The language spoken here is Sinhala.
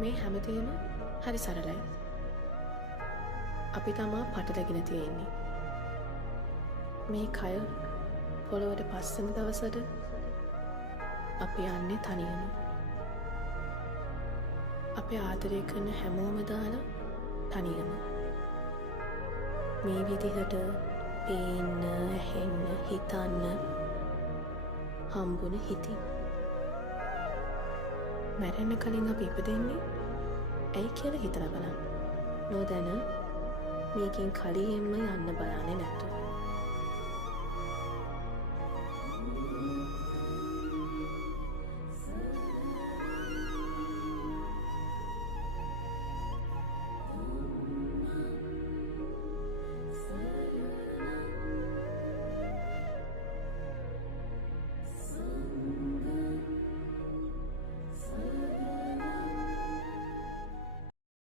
මේ හැමදේම හරි සරලයි. අපි තමා පටලගෙන තියෙන්නේ. මේ කය පොළොවට පස්සෙන දවසට අපි යන්නේ තනියම. අපි ආදරය කරන හැමෝම දාලා තනියම. මේ විදිහට පේන්න, ඇහෙන්න, හිතන්න හම්බුන හිතින්. මැරෙන්න කලින් අපි ඉපදෙන්නේ ඇයි කියලා හිතලා බලන්න. නොදැන මේකෙන් කලියෙන්ම යන්න බලන්නේ නැතු.